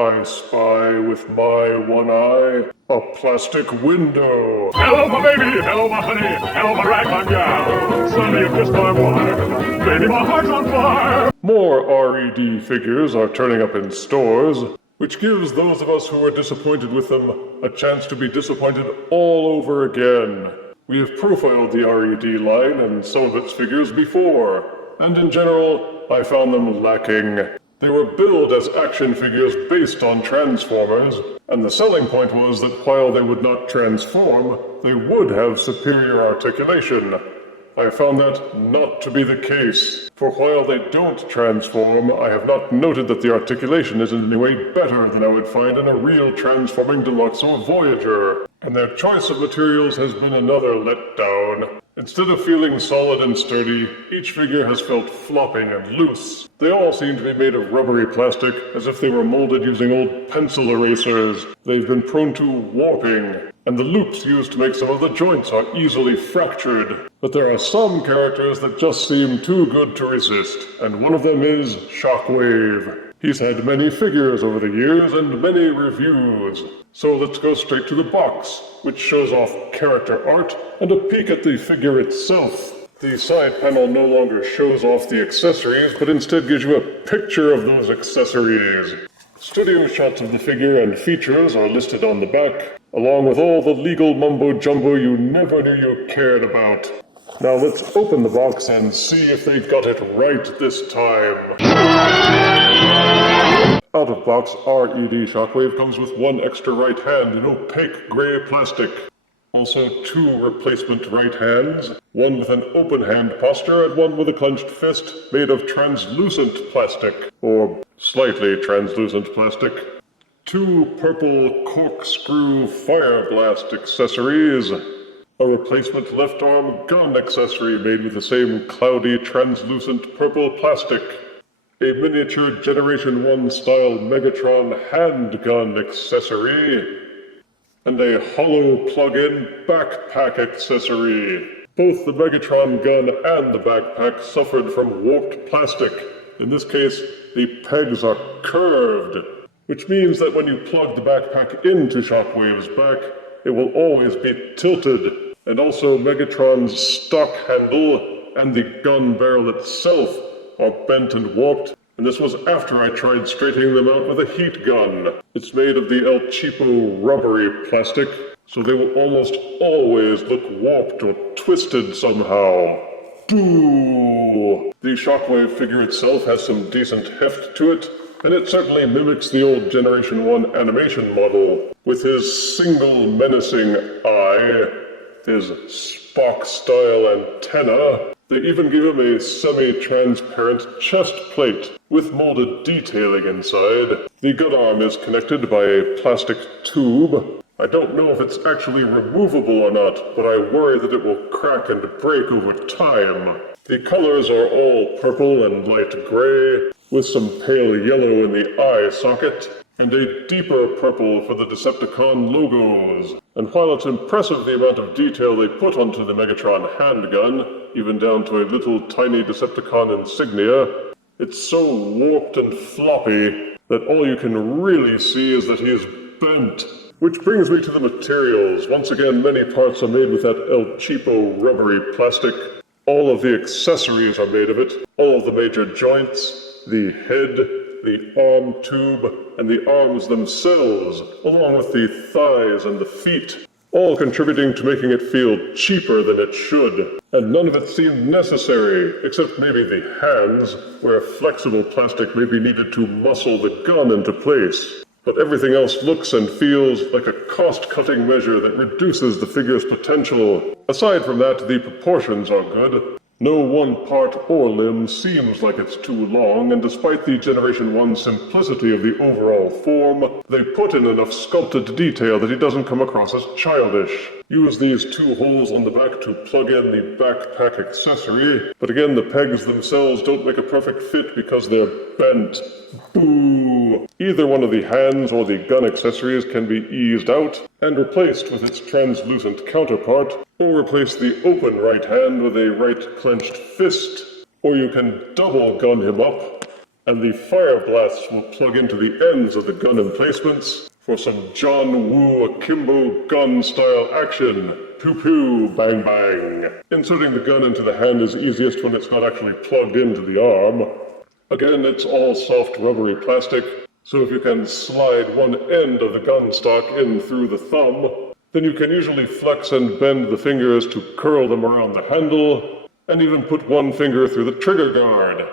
I spy with my one eye a plastic window. Hello, my baby. Hello, my honey. Hello, my ragtime gal. Sonny, you've kissed my wife. Baby, my heart's on fire. More R.E.D. figures are turning up in stores, which gives those of us who are disappointed with them a chance to be disappointed all over again. We have profiled the R.E.D. line and some of its figures before, and in general, I found them lacking. They were billed as action figures based on Transformers, and the selling point was that while they would not transform, they would have superior articulation. I found that not to be the case, for while they don't transform, I have not noted that the articulation is in any way better than I would find in a real transforming Deluxe or Voyager, and their choice of materials has been another letdown. Instead of feeling solid and sturdy, each figure has felt flopping and loose. They all seem to be made of rubbery plastic, as if they were molded using old pencil erasers. They've been prone to warping, and the loops used to make some of the joints are easily fractured. But there are some characters that just seem too good to resist, and one of them is Shockwave. He's had many figures over the years and many reviews. So let's go straight to the box, which shows off character art and a peek at the figure itself. The side panel no longer shows off the accessories, but instead gives you a picture of those accessories. Studio shots of the figure and features are listed on the back, along with all the legal mumbo-jumbo you never knew you cared about. Now let's open the box and see if they got it right this time. Out of box, R.E.D. Shockwave comes with one extra right hand in opaque gray plastic. Also 2 replacement right hands, one with an open hand posture and one with a clenched fist made of translucent plastic, or slightly translucent plastic. 2 purple corkscrew fire blast accessories. A replacement left arm gun accessory made with the same cloudy translucent purple plastic. A miniature Generation 1 style Megatron handgun accessory. And a hollow plug-in backpack accessory. Both the Megatron gun and the backpack suffered from warped plastic. In this case, the pegs are curved, which means that when you plug the backpack into Shockwave's back, it will always be tilted. And also Megatron's stock handle and the gun barrel itself are bent and warped, and this was after I tried straightening them out with a heat gun. It's made of the El Cheapo rubbery plastic, so they will almost always look warped or twisted somehow. Boo! The Shockwave figure itself has some decent heft to it, and it certainly mimics the old Generation 1 animation model, with his single menacing eye, his Spock-style antenna. They even give him a semi-transparent chest plate with molded detailing inside. The gun arm is connected by a plastic tube. I don't know if it's actually removable or not, but I worry that it will crack and break over time. The colors are all purple and light gray, with some pale yellow in the eye socket, and a deeper purple for the Decepticon logos. And while it's impressive the amount of detail they put onto the Megatron handgun, even down to a little tiny Decepticon insignia, it's so warped and floppy that all you can really see is that he is bent. Which brings me to the materials. Once again, many parts are made with that El Cheapo rubbery plastic. All of the accessories are made of it. All of the major joints, the head, the arm tube, and the arms themselves, along with the thighs and the feet, all contributing to making it feel cheaper than it should. And none of it seemed necessary, except maybe the hands, where flexible plastic may be needed to muscle the gun into place. But everything else looks and feels like a cost-cutting measure that reduces the figure's potential. Aside from that, the proportions are good. No one part or limb seems like it's too long, and despite the Generation 1 simplicity of the overall form, they put in enough sculpted detail that he doesn't come across as childish. Use these 2 holes on the back to plug in the backpack accessory, but again the pegs themselves don't make a perfect fit because they're bent. Boo! Either one of the hands or the gun accessories can be eased out and replaced with its translucent counterpart, or replace the open right hand with a right clenched fist, or you can double gun him up and the fire blasts will plug into the ends of the gun emplacements for some John Woo Akimbo gun-style action. Pew-pew, bang-bang. Inserting the gun into the hand is easiest when it's not actually plugged into the arm. Again, it's all soft rubbery plastic, so if you can slide one end of the gun stock in through the thumb, then you can usually flex and bend the fingers to curl them around the handle, and even put one finger through the trigger guard.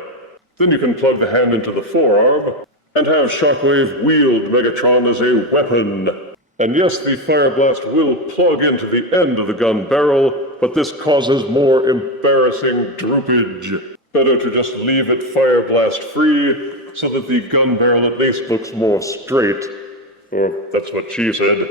Then you can plug the hand into the forearm, and have Shockwave wield Megatron as a weapon. And yes, the fire blast will plug into the end of the gun barrel, but this causes more embarrassing droopage. Better to just leave it fire blast free, so that the gun barrel at least looks more straight. Or that's what she said.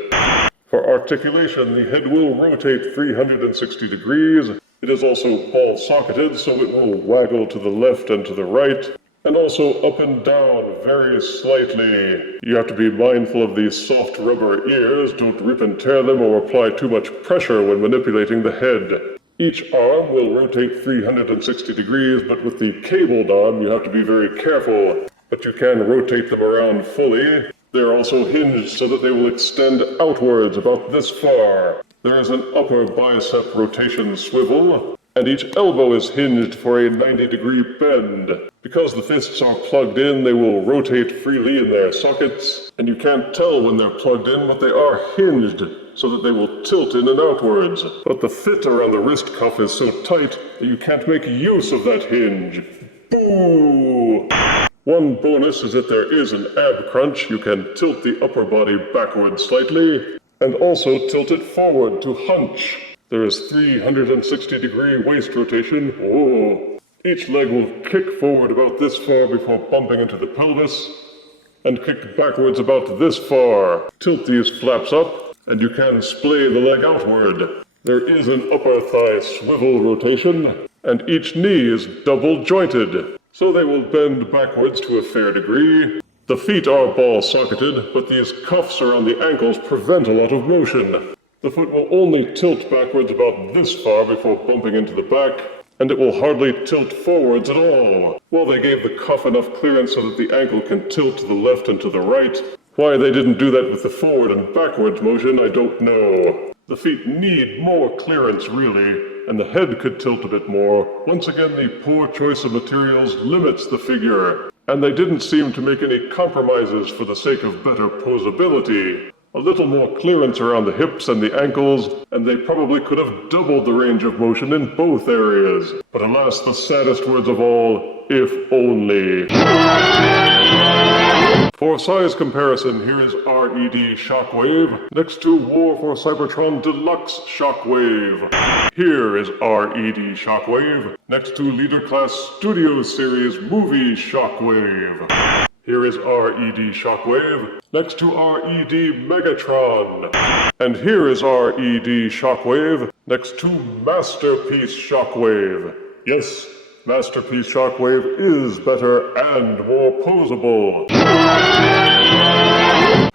For articulation, the head will rotate 360 degrees. It is also ball-socketed, so it will waggle to the left and to the right, and also up and down very slightly. You have to be mindful of these soft rubber ears. Don't rip and tear them or apply too much pressure when manipulating the head. Each arm will rotate 360 degrees, but with the cabled arm, you have to be very careful. But you can rotate them around fully. They are also hinged so that they will extend outwards about this far. There is an upper bicep rotation swivel, and each elbow is hinged for a 90-degree bend. Because the fists are plugged in, they will rotate freely in their sockets, and you can't tell when they're plugged in, but they are hinged, so that they will tilt in and outwards. But the fit around the wrist cuff is so tight that you can't make use of that hinge. Boo! One bonus is that there is an ab crunch. You can tilt the upper body backward slightly, and also tilt it forward to hunch. There is 360-degree waist rotation. Oh. Each leg will kick forward about this far before bumping into the pelvis, and kick backwards about this far. Tilt these flaps up, and you can splay the leg outward. There is an upper thigh swivel rotation, and each knee is double jointed, so they will bend backwards to a fair degree. The feet are ball-socketed, but these cuffs around the ankles prevent a lot of motion. The foot will only tilt backwards about this far before bumping into the back, and it will hardly tilt forwards at all. Well, they gave the cuff enough clearance so that the ankle can tilt to the left and to the right. Why they didn't do that with the forward and backwards motion, I don't know. The feet need more clearance, really, and the head could tilt a bit more. Once again, the poor choice of materials limits the figure, and they didn't seem to make any compromises for the sake of better posability. A little more clearance around the hips and the ankles, and they probably could have doubled the range of motion in both areas. But alas, the saddest words of all, if only. For size comparison, here is R.E.D. Shockwave next to War for Cybertron Deluxe Shockwave. Here is R.E.D. Shockwave next to Leader Class Studio Series Movie Shockwave. Here is R.E.D. Shockwave next to R.E.D. Megatron. And here is R.E.D. Shockwave next to Masterpiece Shockwave. Yes, Masterpiece Shockwave is better and more posable.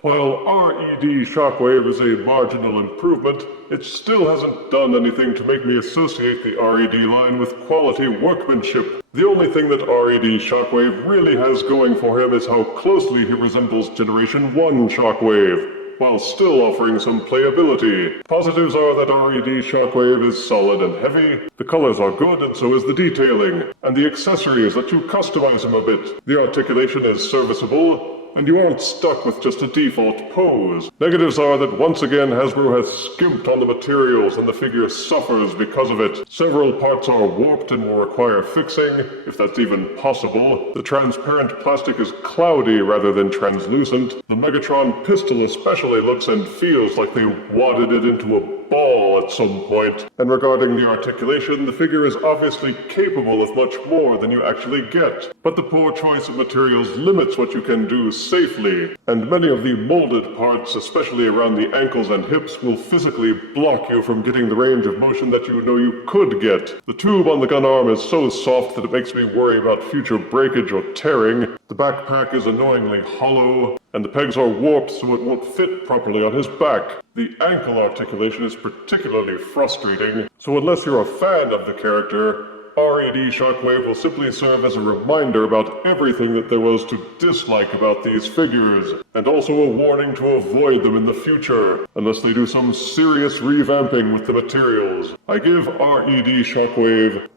While R.E.D. Shockwave is a marginal improvement, it still hasn't done anything to make me associate the R.E.D. line with quality workmanship. The only thing that R.E.D. Shockwave really has going for him is how closely he resembles Generation 1 Shockwave, while still offering some playability. Positives are that R.E.D. Shockwave is solid and heavy, the colors are good and so is the detailing, and the accessories let you customize him a bit. The articulation is serviceable, and you aren't stuck with just a default pose. Negatives are that once again Hasbro has skimped on the materials and the figure suffers because of it. Several parts are warped and will require fixing, if that's even possible. The transparent plastic is cloudy rather than translucent. The Megatron pistol especially looks and feels like they wadded it into a ball at some point. And regarding the articulation, the figure is obviously capable of much more than you actually get. But the poor choice of materials limits what you can do safely, and many of the molded parts, especially around the ankles and hips, will physically block you from getting the range of motion that you know you could get. The tube on the gun arm is so soft that it makes me worry about future breakage or tearing. The backpack is annoyingly hollow, and the pegs are warped so it won't fit properly on his back. The ankle articulation is particularly frustrating, so unless you're a fan of the character, R.E.D. Shockwave will simply serve as a reminder about everything that there was to dislike about these figures, and also a warning to avoid them in the future, unless they do some serious revamping with the materials. I give R.E.D. Shockwave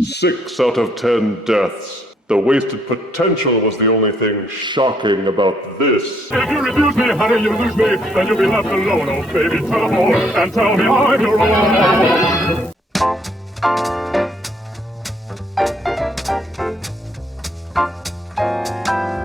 6 out of 10 deaths. The wasted potential was the only thing shocking about this. If you refuse me, honey, you lose me. Then you'll be left alone, oh baby, tell more and tell me I'm your own.